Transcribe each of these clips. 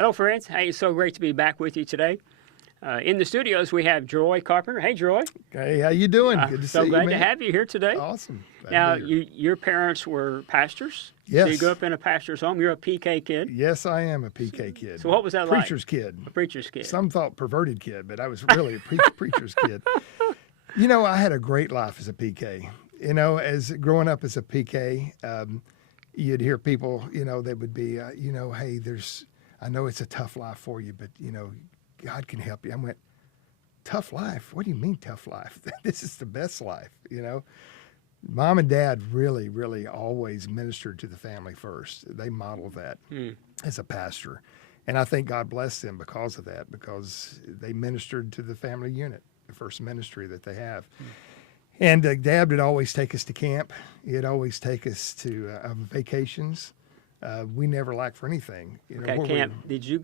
Hello, friends. Hey, it's so great to be back with you today. In the studios, we have Jaroy Carpenter. Hey, Jaroy. Hey, how you doing? Good to see you, So glad man. to have you here today. Awesome. Glad Now, to be here. your parents were pastors. Yes. So you grew up in a pastor's home. You're a PK kid. Yes, I am a PK kid. So what was that like? Preacher's kid. A preacher's kid. Some thought perverted kid, but I was really a preacher's kid. You know, I had a great life as a PK. You know, as growing up as a PK, you'd hear people, you know, that would be, hey, I know it's a tough life for you, but, you know, God can help you. I went, tough life? What do you mean tough life? This is the best life, you know? Mom and Dad really, really always ministered to the family first. They modeled that as a pastor. And I think God blessed them because of that, because they ministered to the family unit, the first ministry that they have. And Dad would always take us to camp. He'd always take us to vacations. We never lacked for anything. You know, Okay, camp. Did you,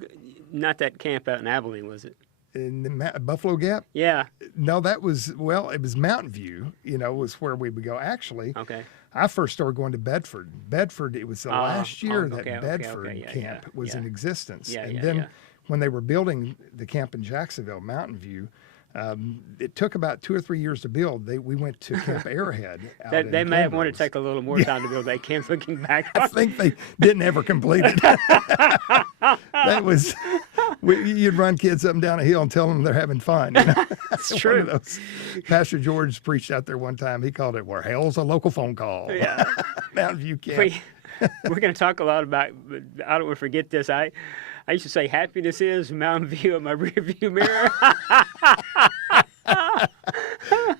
not that camp out in Abilene, was it? In the Buffalo Gap? Yeah. No, it was Mountain View, you know, was where we would go. Actually, Okay. I first started going to Bedford. Bedford, it was the last year that okay, Bedford yeah, camp was in existence. Yeah, and yeah, then yeah. when they were building the camp in Jacksonville, Mountain View, it took about 2 or 3 years to build. We went to Camp Arrowhead. They may have wanted to take a little more time to build that camp looking back. I think they didn't ever complete it. That was, you'd run kids up and down a hill and tell them they're having fun. You know? That's One true. of those. Pastor George preached out there one time. He called it, where hell's a local phone call. Yeah. Mountain View Camp. We're going to talk a lot about, but I don't want to forget this. I used to say happiness is Mountain View in my rearview mirror.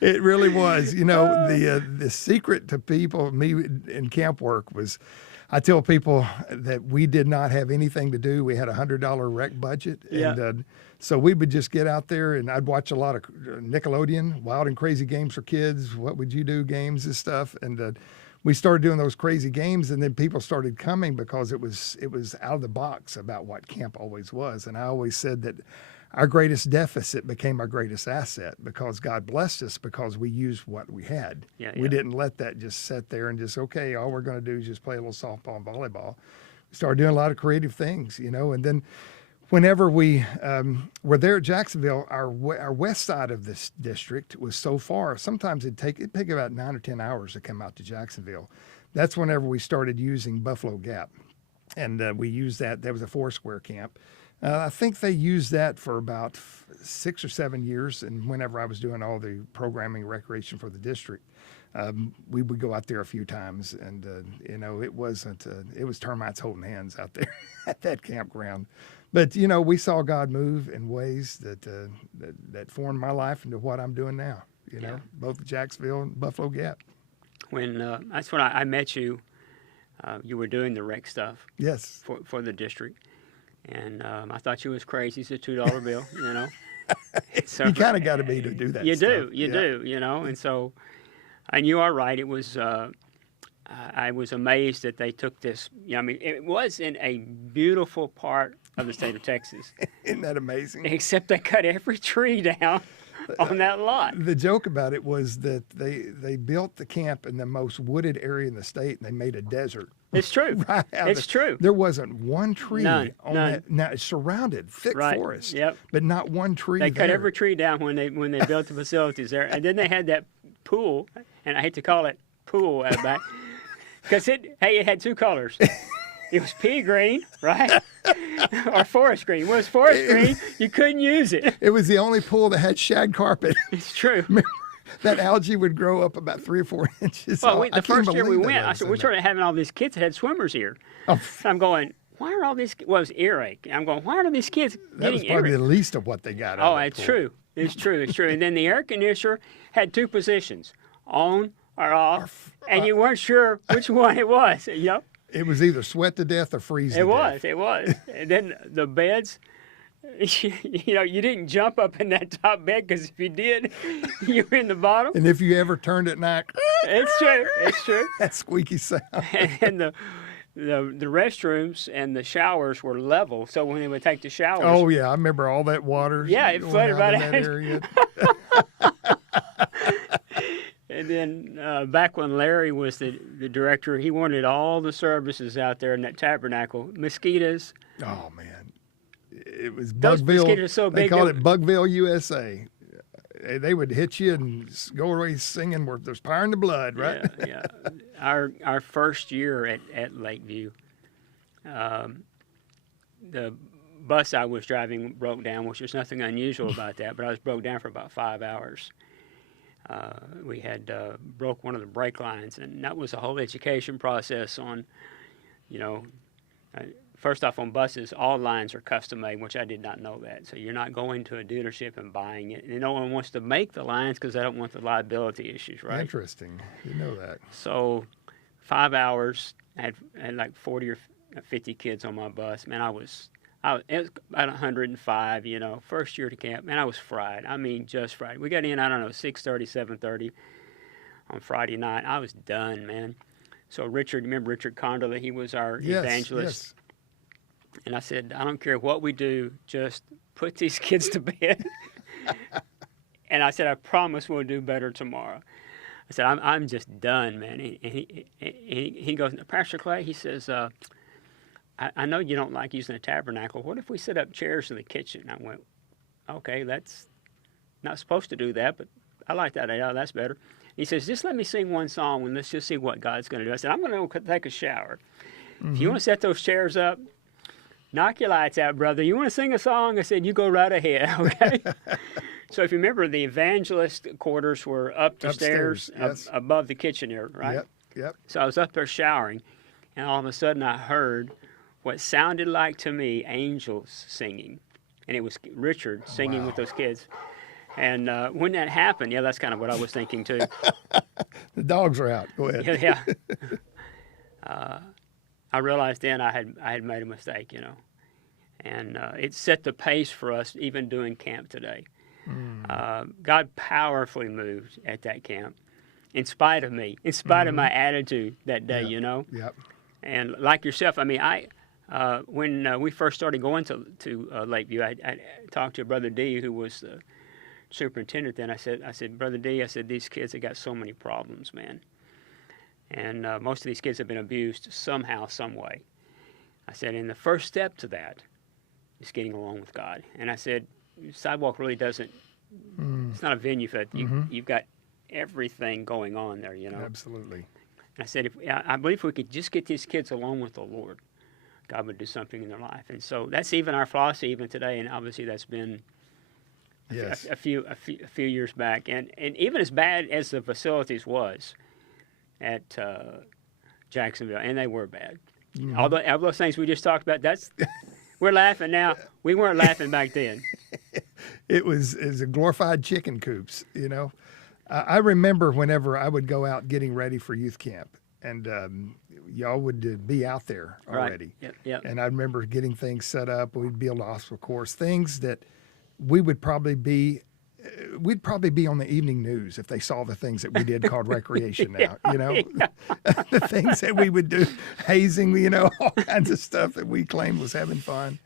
It really was. You know, the secret to people, me in camp work was, I tell people that we did not have anything to do. We had $100 rec budget. Yeah. And so we would just get out there, and I'd watch a lot of Nickelodeon, Wild and Crazy Games for Kids, What Would You Do games and stuff. And we started doing those crazy games, and then people started coming because it was out of the box about what camp always was. And I always said that our greatest deficit became our greatest asset, because God blessed us because we used what we had. Yeah, We yeah. didn't let that just sit there and just, okay, all we're going to do is just play a little softball and volleyball. We started doing a lot of creative things, you know. And then whenever we were there at Jacksonville, our west side of this district was so far, sometimes it'd take about 9 or 10 hours to come out to Jacksonville. That's whenever we started using Buffalo Gap. And we used that. That was a 4-square camp. I think they used that for about 6 or 7 years. And whenever I was doing all the programming recreation for the district, we would go out there a few times. And, you know, it was termites holding hands out there at that campground. But, you know, we saw God move in ways that formed my life into what I'm doing now, you know, both Jacksonville and Buffalo Gap. When that's when I met you. You were doing the rec stuff. Yes. For the district. And I thought you was crazy. It's a $2 bill, you know. So, You kind of got to be to do that You stuff. do, you know. And so, and you are right. It was, I was amazed that they took this. You know, I mean, it was in a beautiful part of the state of Texas. Isn't that amazing? Except they cut every tree down on that lot. The joke about it was that they built the camp in the most wooded area in the state, and they made a desert. It's true. Right out It's true. There wasn't one tree None. that. Now it's surrounded, thick Right. forest. Yep. But not one tree. They cut there. every tree down when they built the facilities there, and then they had that pool, and I hate to call it pool out back, because it had 2 colors. It was pea green, right, or forest green. When it was forest green, you couldn't use it. It was the only pool that had shag carpet. It's true. That algae would grow up about 3 or 4 inches. Well, I the can't first year we believe they went, let I us said, in we there. started having all these kids that had swimmers here. Oh, So I'm going, why are all these? Well, it was earache. I'm going, why are these kids that was getting probably earache? the least of what they got. Oh, out of it's that pool. true. It's true. It's true. And then the air conditioner had 2 positions, on or off, and you weren't sure which one it was. You know, It was either sweat to death or freeze to it death. was. And then the beds. You know, you didn't jump up in that top bed, because if you did, you were in the bottom. And if you ever turned at night, It's true. It's true. that squeaky sound. And the restrooms and the showers were level, so when they would take the showers, Oh yeah, I remember all that water. Yeah, it going flooded out right in out. that area. And then back when Larry was the director, he wanted all the services out there in that tabernacle. Mosquitoes. Oh man, It was Those Bugville. mosquitoes are so They big. called it Bugville, USA. They would hit you and go away singing where there's power in the blood, right? Yeah, yeah. Our first year at Lakeview, the bus I was driving broke down, which was nothing unusual about that, but I was broke down for about 5 hours. We had broke one of the brake lines, and that was a whole education process on, first off, on buses, all lines are custom made, which I did not know that. So you're not going to a dealership and buying it. And no one wants to make the lines because they don't want the liability issues, right? Interesting. You know that. So 5 hours, I had like 40 or 50 kids on my bus. Man, it was about 105, first year to camp. Man, I was fried. I mean, just fried. We got in, 6:30, 7:30 on Friday night. I was done, man. So remember Richard Condola? He was our evangelist. Yes. And I said, I don't care what we do, just put these kids to bed. And I said, I promise we'll do better tomorrow. I said, I'm just done, man. And he goes, Pastor Clay, he says, I know you don't like using the tabernacle. What if we set up chairs in the kitchen? And I went, okay, that's not supposed to do that, but I like that idea. That's better. He says, just let me sing one song and let's just see what God's going to do. I said, I'm going to go take a shower. Mm-hmm. If you want to set those chairs up, knock your lights out, brother. You want to sing a song? I said, you go right ahead, okay? So if you remember, the evangelist quarters were up the stairs yes. above the kitchen area, right? Yep. So I was up there showering, and all of a sudden I heard what sounded like to me angels singing. And it was Richard singing with those kids. And when that happened, that's kind of what I was thinking too. The dogs are out. Go ahead. Yeah. I realized then I had made a mistake, and it set the pace for us even doing camp today. God powerfully moved at that camp, in spite of me, in spite of my attitude that day, Yep. And like yourself, I mean, when we first started going to Lakeview, I talked to Brother D, who was the superintendent then. I said, Brother D, these kids have got so many problems, man. And most of these kids have been abused somehow, some way. I said, and the first step to that is getting along with God. And I said, Sidewalk really doesn't, it's not a venue for it. You've got everything going on there, Absolutely. And I said, I believe if we could just get these kids along with the Lord, God would do something in their life. And so that's even our philosophy even today, and obviously that's been a few years back. And even as bad as the facilities was at Jacksonville, and they were bad. All those things we just talked about, we're laughing now. We weren't laughing back then. It was a glorified chicken coops, I remember whenever I would go out getting ready for youth camp, and y'all would be out there already. Right. Yep. And I remember getting things set up. We'd build obstacle course, things that we would probably be on the evening news if they saw the things that we did called recreation now, the things that we would do, hazing, all kinds of stuff that we claimed was having fun.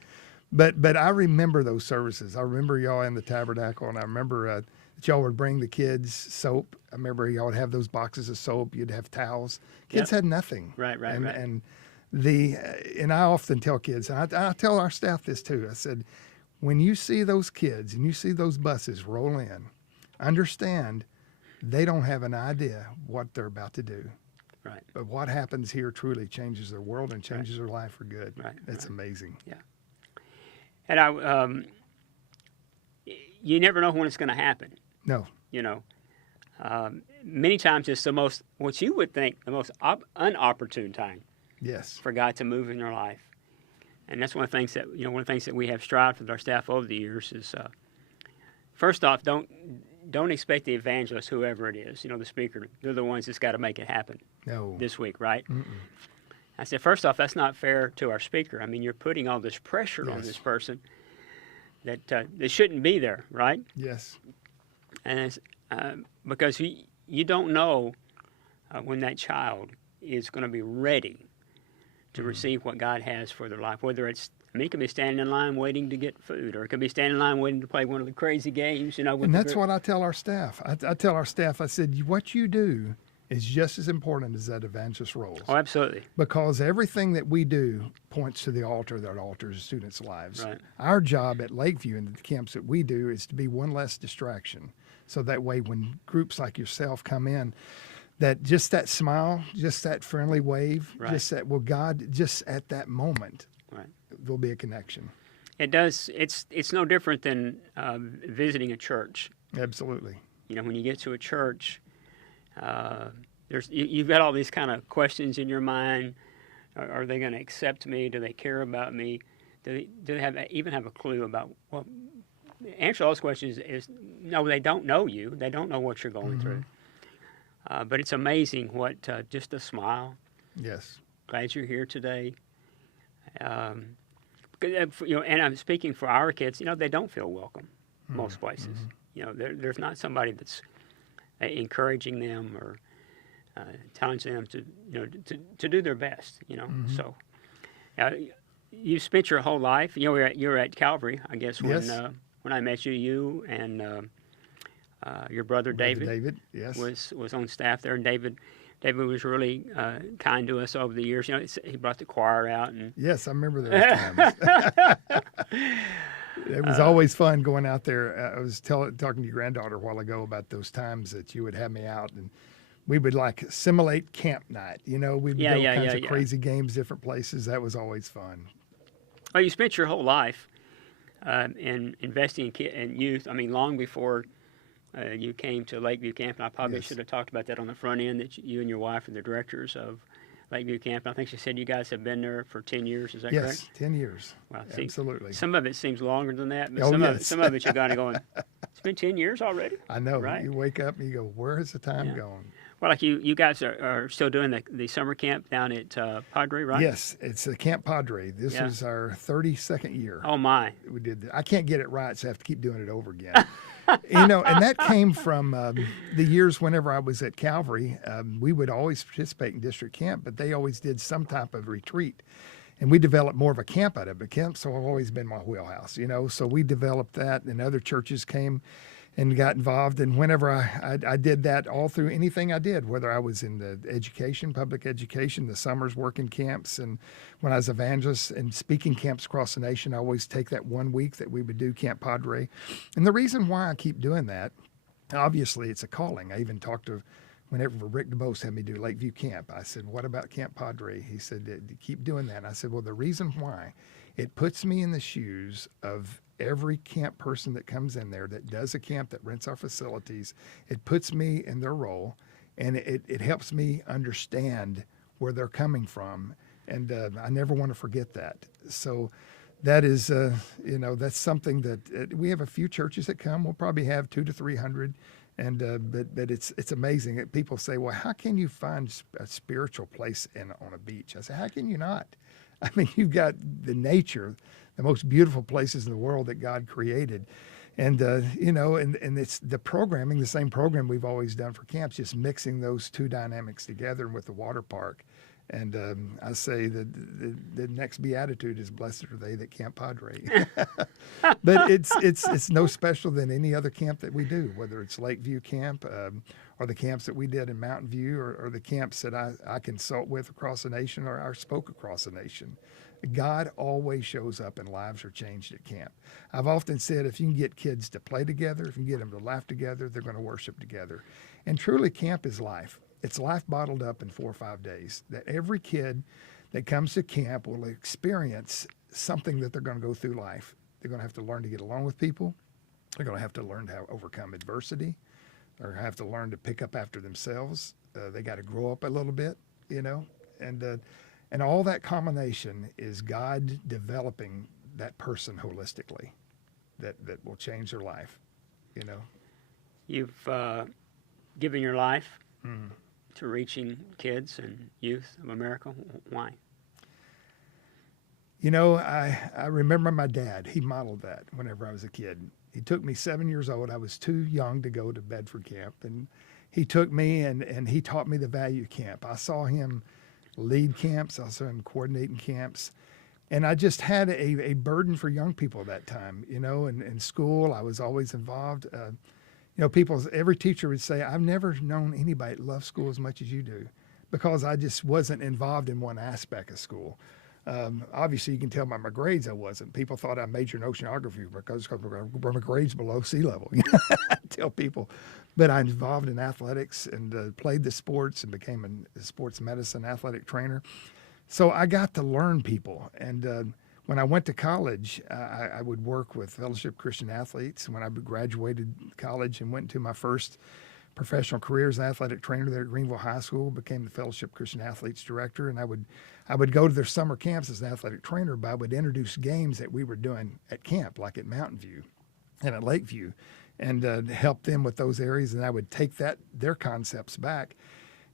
But I remember those services. I remember y'all in the tabernacle, and I remember that y'all would bring the kids soap. I remember y'all would have those boxes of soap. You'd have towels. Kids had nothing. Right. And I often tell kids, and I tell our staff this too. I said, when you see those kids and you see those buses roll in, understand they don't have an idea what they're about to do. Right. But what happens here truly changes their world and changes their life for good. Right. That's amazing. Yeah. And you never know when it's going to happen. No. Many times it's what you would think, the most unopportune time. Yes. For God to move in your life. And that's one of the things that we have strived with our staff over the years is, first off, don't expect the evangelist, whoever it is, the speaker, they're the ones that's got to make it happen. No. This week, right? Mm-mm. I said, first off, that's not fair to our speaker. I mean, you're putting all this pressure on this person that shouldn't be there, right? Yes. And it's, because you don't know when that child is going to be ready to receive what God has for their life, whether it could be standing in line waiting to get food, or it could be standing in line waiting to play one of the crazy games, And that's what I tell our staff. I tell our staff, I said, what you do is just as important as that evangelist role. Oh, absolutely. Because everything that we do points to the altar that alters students' lives. Right. Our job at Lakeview and the camps that we do is to be one less distraction. So that way when groups like yourself come in, that just that smile, just that friendly wave, Right. just that, well, God, just at that moment, Right. there'll be a connection. It does. It's no different than visiting a church. Absolutely. You know, when you get to a church, you've got all these kind of questions in your mind. Are they going to accept me? Do they care about me? Do they even have a clue about? Well, the answer to those questions is no. They don't know you. They don't know what you're going through. But it's amazing what just a smile. Yes. Glad you're here today. You know, and I'm speaking for our kids. You know, they don't feel welcome most places. You know, there's not somebody that's encouraging them or telling them to, you know, to do their best. You know, so you spent your whole life. You know, you were at Calvary, I guess, when Yes. When I met you. You and your brother David, yes. was on staff there, and David was really kind to us over the years. You know, he brought the choir out, and Yes, I remember those times. It was always fun going out there. I was talking to your granddaughter a while ago about those times that you would have me out, and we would like simulate camp night. You know, we'd go kinds of crazy games, different places. That was always fun. well, you spent your whole life in investing in youth. I mean, long before you came to Lakeview Camp, and I probably Yes. should have talked about that on the front end, that you and your wife are the directors of Lakeview Camp. I think she said you guys have been there for 10 years. Is that Yes, correct? 10 years. Well, Absolutely. Some of it seems longer than that, but Oh, some yes. of it you're kind of going, it's been 10 years already? I know. Right. You wake up and you go, where has the time Yeah. gone? Well, like you guys are still doing the summer camp down at Padre, right? Yes, it's a Camp Padre. This Yeah. is our 32nd year. Oh, my. We did that. I can't get it right, so I have to keep doing it over again. You know, and that came from the years whenever I was at Calvary. We would always participate in district camp, but they always did some type of retreat. And we developed more of a camp out of it. But camps have always been my wheelhouse, you know. So we developed that, and other churches came and got involved. And whenever I did that all through anything I did, whether I was in the education, public education, the summers working camps, and when I was evangelist and speaking camps across the nation, I always take that 1 week that we would do Camp Padre. And the reason why I keep doing that, obviously it's a calling. I even talked to, whenever Rick DeBose had me do Lakeview Camp, I said, what about Camp Padre? He said, keep doing that. And I said, well, the reason why, it puts me in the shoes of every camp person that comes in there that does a camp, that rents our facilities. It puts me in their role, and it helps me understand where they're coming from. And I never want to forget that. So that is, you know, that's something that we have a few churches that come. We'll probably have 200 to 300. And but it's amazing that people say, well, how can you find a spiritual place on a beach? I say, how can you not? I mean, you've got the nature, the most beautiful places in the world that God created. And, you know, and it's the programming, the same program we've always done for camps, just mixing those two dynamics together with the water park. And I say that the next beatitude is, blessed are they that camp Padre. But it's no special than any other camp that we do, whether it's Lakeview Camp or the camps that we did in Mountain View or the camps that I consult with across the nation or I spoke across the nation. God always shows up and lives are changed at camp. I've often said if you can get kids to play together, if you can get them to laugh together, they're going to worship together. And truly, camp is life. It's life bottled up in 4 or 5 days. That every kid that comes to camp will experience something that they're going to go through life. They're going to have to learn to get along with people. They're going to have to learn how to overcome adversity. They're going to have to learn to pick up after themselves. They got to grow up a little bit, you know. And all that combination is God developing that person holistically that will change their life, you know. You've given your life to reaching kids and youth of America. Why? You know, I remember my dad. He modeled that whenever I was a kid. He took me 7 years old. I was too young to go to Bedford Camp. And he took me and he taught me the value of camp. I saw him lead camps. I saw him coordinating camps. And I just had a burden for young people at that time. You know, in school, I was always involved. You Every teacher would say, I've never known anybody that loves school as much as you do, because I just wasn't involved in one aspect of school. Obviously, you can tell by my grades I wasn't. People thought I majored in oceanography because my grades below sea level. I tell people. But I was involved in athletics and played the sports and became a sports medicine athletic trainer. So I got to learn people. And when I went to college, I would work with Fellowship Christian Athletes. When I graduated college and went to my first professional career as an athletic trainer there at Greenville High School, became the Fellowship Christian Athletes director, and I would go to their summer camps as an athletic trainer, but I would introduce games that we were doing at camp, like at Mountain View and at Lakeview, and help them with those areas, and I would take their concepts back.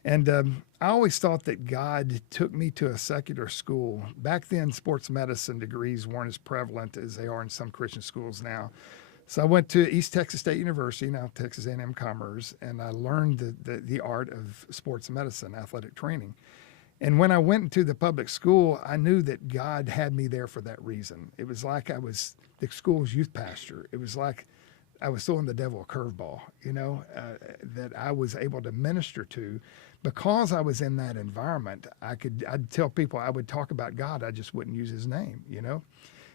And I always thought that God took me to a secular school. Back then, sports medicine degrees weren't as prevalent as they are in some Christian schools now. So I went to East Texas State University, now Texas A&M Commerce, and I learned the art of sports medicine, athletic training. And when I went into the public school, I knew that God had me there for that reason. It was like I was the school's youth pastor. It was like I was throwing the devil a curveball, that I was able to minister to. Because I was in that environment, I'd tell people I would talk about God, I just wouldn't use his name,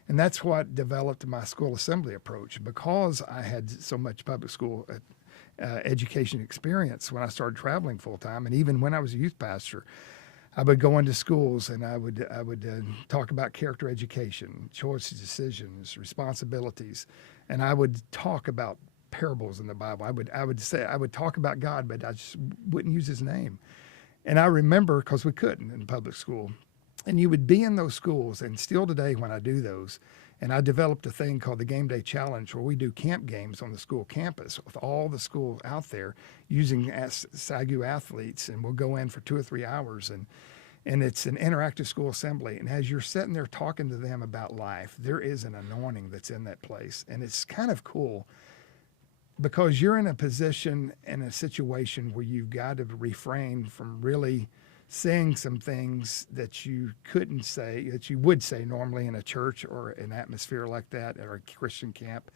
And that's what developed my school assembly approach. Because I had so much public school education experience when I started traveling full time, and even when I was a youth pastor, I would go into schools and I would talk about character education, choices, decisions, responsibilities, and I would talk about parables in the Bible. I would talk about God, but I just wouldn't use his name. And I remember, because we couldn't in public school, and you would be in those schools, and still today when I do those, and I developed a thing called the Game Day Challenge, where we do camp games on the school campus with all the schools out there using SAGU athletes, and we'll go in for 2 or 3 hours, and it's an interactive school assembly. And as you're sitting there talking to them about life, there is an anointing that's in that place. And it's kind of cool because you're in a position, in a situation where you've got to refrain from really saying some things that you couldn't say, that you would say normally in a church or an atmosphere like that or a Christian camp.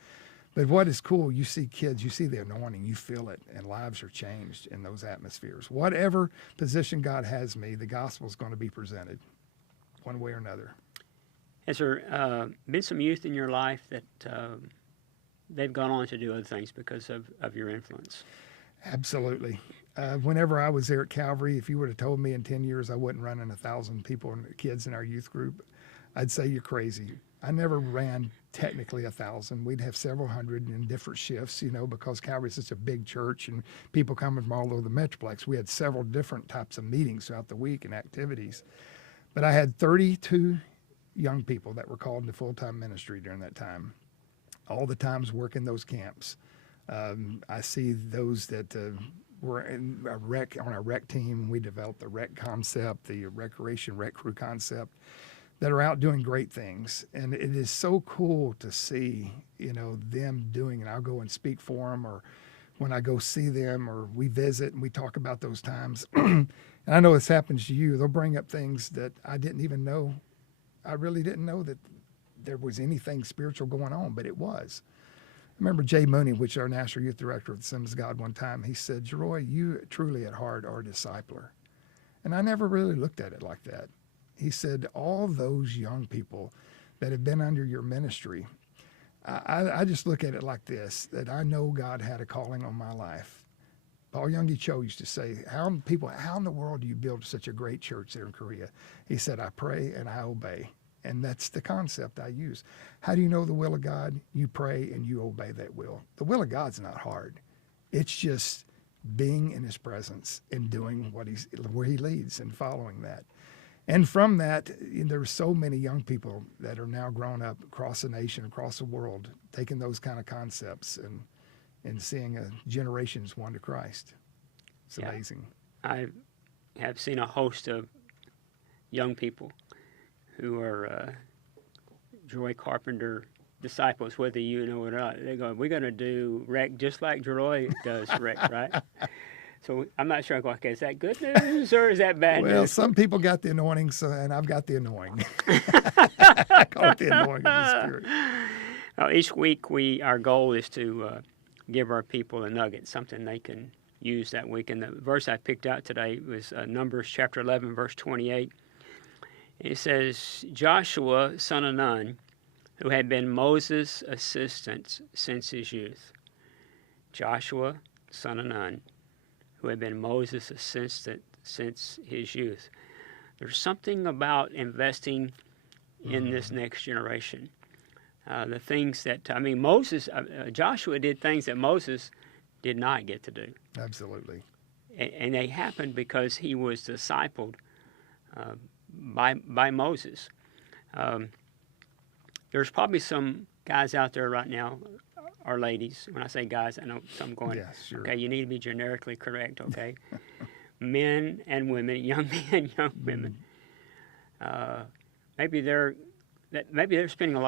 But what is cool, you see kids, you see the anointing, you feel it, and lives are changed in those atmospheres. Whatever position God has me, the gospel is going to be presented one way or another. Has there been some youth in your life that they've gone on to do other things because of your influence? Absolutely. Whenever I was there at Calvary, if you would have told me in 10 years I wasn't running 1,000 people and kids in our youth group, I'd say you're crazy. I never ran technically 1,000. We'd have several hundred in different shifts, because Calvary's such a big church and people coming from all over the Metroplex. We had several different types of meetings throughout the week and activities. But I had 32 young people that were called into full-time ministry during that time. All the times working those camps. I see those that were in on our rec team. We developed the rec concept, the recreation rec crew concept, that are out doing great things. And it is so cool to see, them doing it. I'll go and speak for them, or when I go see them, or we visit and we talk about those times. And I know this happens to you. They'll bring up things that I didn't even know. I really didn't know that there was anything spiritual going on, but it was. I remember Jay Mooney, which is our National Youth Director of the Assemblies of God, one time, he said, "Jaroy, you truly at heart are a discipler." And I never really looked at it like that. He said, all those young people that have been under your ministry, I just look at it like this, that I know God had a calling on my life. Paul Youngie Cho used to say, how in the world do you build such a great church there in Korea? He said, I pray and I obey. And that's the concept I use. How do you know the will of God? You pray and you obey that will. The will of God's not hard. It's just being in his presence and doing where he leads and following that. And from that, there's so many young people that are now grown up across the nation, across the world, taking those kind of concepts and seeing generations won to Christ. It's amazing. I have seen a host of young people who are Jaroy Carpenter disciples, whether you know it or not. They go, we're going to do rec just like Jaroy does rec, right? So I'm not sure. Okay, is that good news or is that bad news? Well, some people got the anointing, and I've got the anointing. I call it the anointing of the Spirit. Each week, our goal is to give our people a nugget, something they can use that week. And the verse I picked out today was Numbers chapter 11, verse 28. It says, Joshua, son of Nun, who had been Moses' assistant since his youth. Joshua, son of Nun, who had been Moses' assistant since his youth. There's something about investing in this next generation. The things that, Joshua did things that Moses did not get to do. Absolutely. And they happened because he was discipled by Moses. There's probably some guys out there right now, or ladies. When I say guys, I know some going, Yeah, sure. Okay, you need to be generically correct, okay? Men and women, young men, young women. Maybe they're spending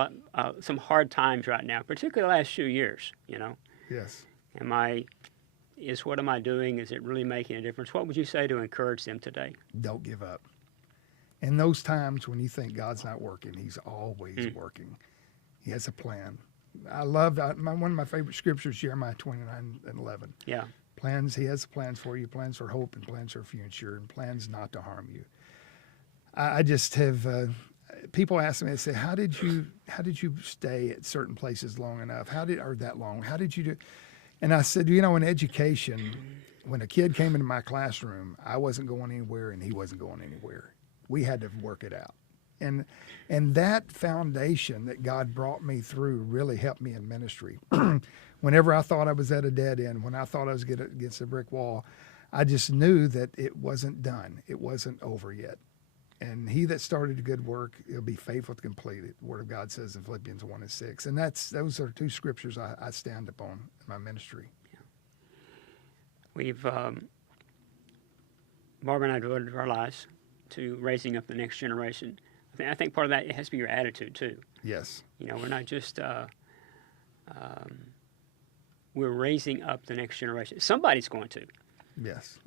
some hard times right now, particularly the last few years, you know. Yes. What am I doing? Is it really making a difference? What would you say to encourage them today? Don't give up. In those times when you think God's not working, he's always working. He has a plan. I love one of my favorite scriptures, Jeremiah 29:11. Yeah. Plans, he has plans for you, plans for hope and plans for future and plans not to harm you. I just have, people ask me, they say, how did you stay at certain places long enough? Or that long? How did you do? And I said, in education, when a kid came into my classroom, I wasn't going anywhere and he wasn't going anywhere. We had to work it out. And that foundation that God brought me through really helped me in ministry. Whenever I thought I was at a dead end, when I thought I was against a brick wall, I just knew that it wasn't done. It wasn't over yet. And he that started a good work, he'll be faithful to complete it. The Word of God says in Philippians 1:6. And those are two scriptures I stand upon in my ministry. Yeah. We've, Barbara and I devoted our lives to raising up the next generation. I think part of that, it has to be your attitude too. Yes. We're not just, we're raising up the next generation. Somebody's going to. Yes,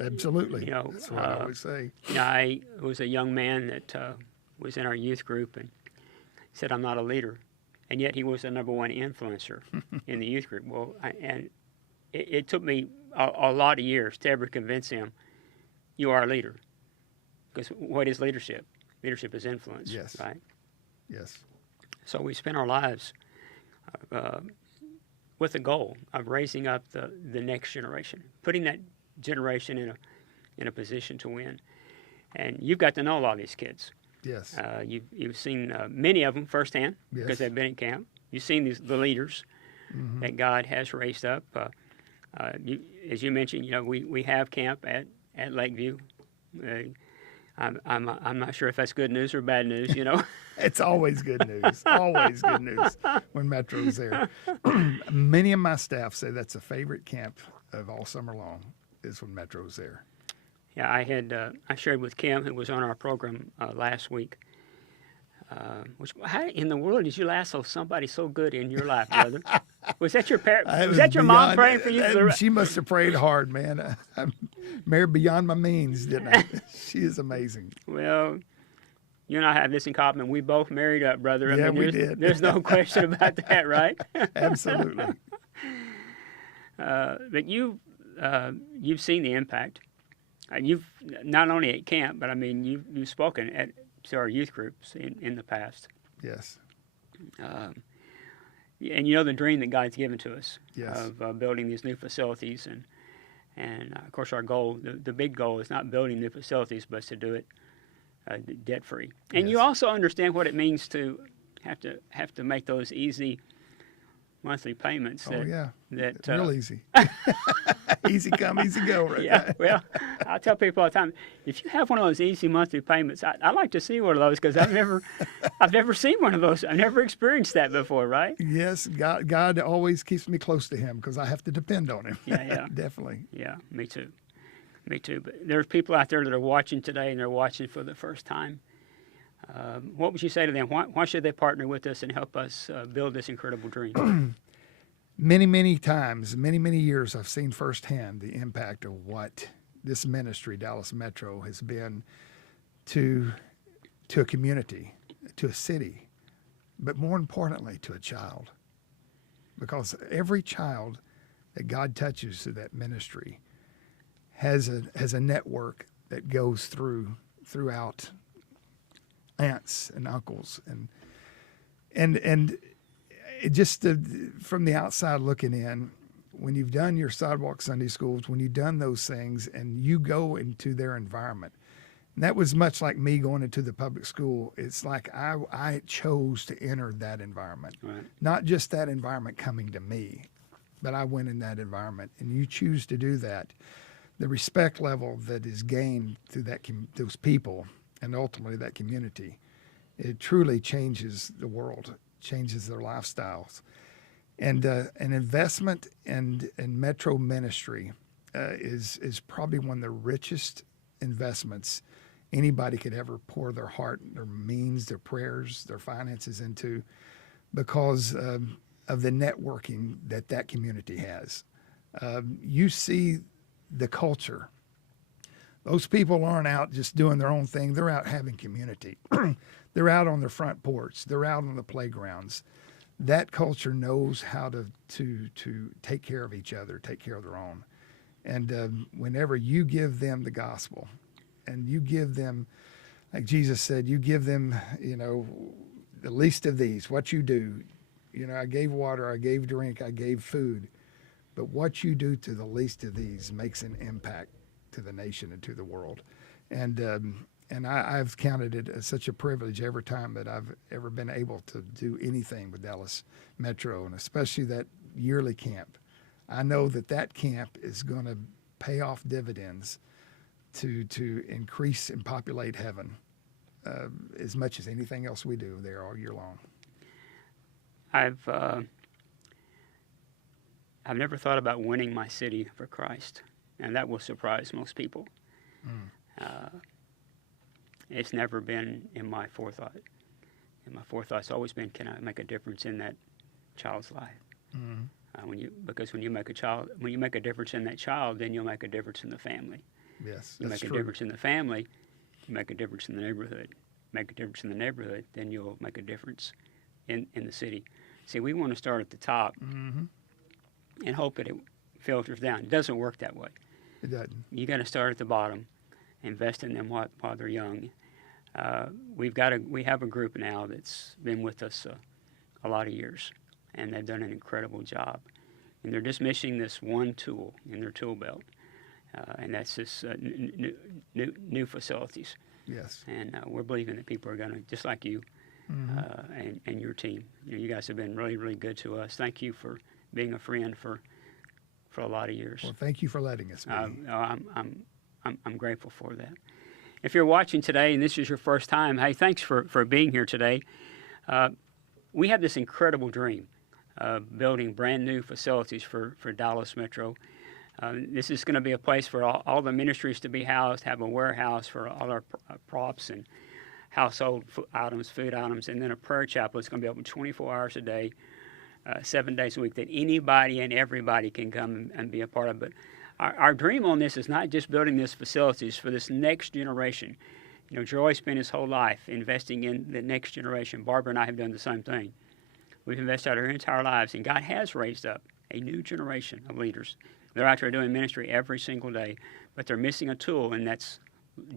absolutely. That's what I always say. I was a young man that was in our youth group and said, I'm not a leader. And yet he was the number one influencer in the youth group. Well, it took me a lot of years to ever convince him, you are a leader. Because what is leadership? Leadership is influence, yes. Right? Yes. So we spent our lives with the goal of raising up the next generation, putting that generation in a position to win. And you've got to know a lot of these kids. Yes. You've seen many of them firsthand because Yes. they've been at camp. You've seen the leaders that God has raised up. As you mentioned, we have camp at Lakeview. I'm not sure if that's good news or bad news, It's always good news. Always good news when Metro's there. Many of my staff say that's a favorite camp of all summer long is when Metro's there. Yeah, I shared with Kim, who was on our program last week. How in the world did you last somebody so good in your life, brother? Was that your Was that your mom praying for you? She must have prayed hard, man. I'm married beyond my means, didn't I? She is amazing. Well, you and I have this in common. We both married up, brother. Yeah, we did. There's no question about that, right? Absolutely. But you've seen the impact. You've not only at camp, but you've spoken to our youth groups in the past. Yes. And the dream that God's given to us Yes. of building these new facilities. And of course, our goal, the big goal is not building new facilities, but to do it debt-free. And you Yes. also understand what it means to have to make those easy monthly payments. Oh, yeah. That, real easy. Easy come, easy go, right? Yeah, well, I tell people all the time, if you have one of those easy monthly payments, I'd like to see one of those because I've never seen one of those. I've never experienced that before, right? Yes, God always keeps me close to him because I have to depend on him. Yeah. Definitely. Yeah, me too. But there's people out there that are watching today and they're watching for the first time. What would you say to them? Why should they partner with us and help us build this incredible dream? Many, many times, many years, I've seen firsthand the impact of what this ministry, Dallas Metro, has been to a community, to a city, but more importantly, to a child. Because every child that God touches through that ministry has a network that goes throughout aunts and uncles and it just from the outside looking in, when you've done your sidewalk Sunday schools, when you've done those things and you go into their environment, and that was much like me going into the public school. It's like I chose to enter that environment, Right. not just that environment coming to me, but I went in that environment, and you choose to do that. The respect level that is gained through those people and ultimately that community, it truly changes the world, changes their lifestyles. And an investment in Metro ministry is probably one of the richest investments anybody could ever pour their heart, their means, their prayers, their finances into, because of the networking that community has. You see the culture. Those people aren't out just doing their own thing. They're out having community. They're out on their front porch. They're out on the playgrounds. That culture knows how to take care of each other, take care of their own. And whenever you give them the gospel, and you give them, like Jesus said, you give them, the least of these, what you do. I gave water, I gave drink, I gave food. But what you do to the least of these makes an impact to the nation and to the world. And I've counted it as such a privilege every time that I've ever been able to do anything with Dallas Metro, and especially that yearly camp. I know that camp is going to pay off dividends to increase and populate heaven as much as anything else we do there all year long. I've never thought about winning my city for Christ, and that will surprise most people. It's never been in my forethought. In my forethought's always been, can I make a difference in that child's life? Because when you make a difference in that child, then you'll make a difference in the family. Yes, you make a difference in the family, you make a difference in the neighborhood. Make a difference in the neighborhood, then you'll make a difference in the city. See, we want to start at the top and hope that it filters down. It doesn't work that way. It doesn't. You got to start at the bottom, invest in them while they're young. We have a group now that's been with us a lot of years, and they've done an incredible job. And they're just missing this one tool in their tool belt, and that's this new facilities. Yes. And we're believing that people are going to, just like you and your team. You guys have been really, really good to us. Thank you for being a friend for a lot of years. Well, thank you for letting us be. I'm grateful for that. If you're watching today and this is your first time, hey, thanks for being here today. We have this incredible dream of building brand new facilities for Dallas Metro. This is going to be a place for all the ministries to be housed, have a warehouse for all our props and household items, food items, and then a prayer chapel. It's going to be open 24 hours a day, 7 days a week, that anybody and everybody can come and be a part of. But our dream on this is not just building these facilities for this next generation. Jaroy spent his whole life investing in the next generation. Barbara and I have done the same thing. We've invested our entire lives, and God has raised up a new generation of leaders. They're out there doing ministry every single day, but they're missing a tool, and that's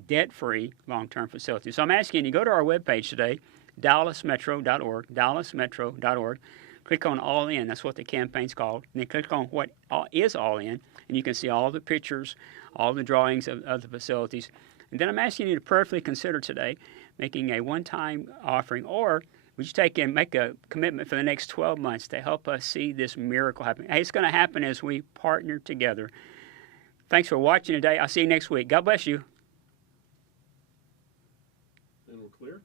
debt-free long-term facilities. So I'm asking you, go to our webpage today, dallasmetro.org, dallasmetro.org. Click on All In. That's what the campaign's called. And then click on what is All In, and you can see all the pictures, all the drawings of the facilities. And then I'm asking you to prayerfully consider today making a one-time offering, or would you take and make a commitment for the next 12 months to help us see this miracle happen? Hey, it's going to happen as we partner together. Thanks for watching today. I'll see you next week. God bless you. And we're clear?